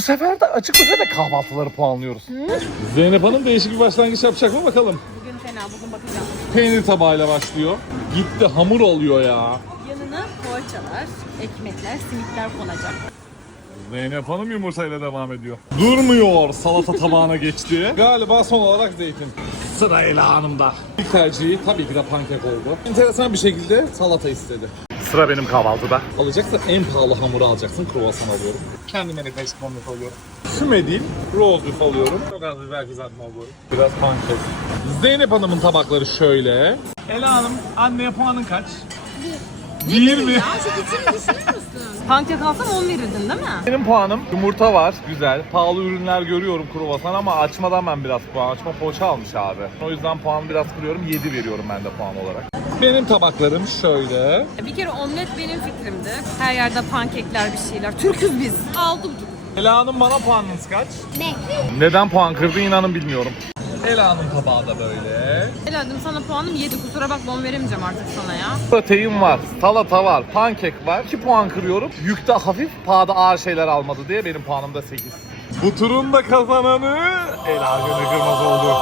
Bu sefer de açık büfede kahvaltıları puanlıyoruz. Zeynep Hanım değişik bir başlangıç yapacak mı bakalım. Bugün fena, bugün bakacağım. Peynir tabağıyla başlıyor. Gitti hamur oluyor ya. Yanına poğaçalar, ekmekler, simitler konacak. Zeynep Hanım yumurtayla devam ediyor. Durmuyor. Salata tabağına geçti. Galiba son olarak zeytin. Sıra Ela Hanım'da. İlk tercihi tabii ki de pankek oldu. Enteresan bir şekilde salata istedi. Sıra benim kahvaltıda. Alacaksan en pahalı hamuru alacaksın. Kruvasan alıyorum. Kendime de karışık hamur alıyorum. Füme değil, roast beef alıyorum. Çok az biber kızartma alıyorum. Biraz pankek. Zeynep Hanım'ın tabakları şöyle. Ela Hanım, anneye puanın kaç? Bir mi? Pankek alsam 10 verirdin değil mi? Benim puanım yumurta var güzel. Pahalı ürünler görüyorum kruvasan ama açmadan ben biraz puan. Açma poğaça almış abi. O yüzden puan biraz kırıyorum. 7 veriyorum ben de puan olarak. Benim tabaklarım şöyle. Bir kere omlet benim fikrimdi. Her yerde pankekler bir şeyler. Türküz biz. Aldım. Ela Hanım bana puanınız kaç? Ne? Neden puan kırdı inanın bilmiyorum. Ela Hanım tabağı da böyle. Eladım sana puanım 7 kusura bakma 10 veremeyeceğim artık sana ya. Protein var, salata var, pankek var. 2 puan kırıyorum. Yükte hafif, pahada ağır şeyler almadı diye benim puanım da 8. Bu turun da kazananı Ela Gönül Kırmaz oldu.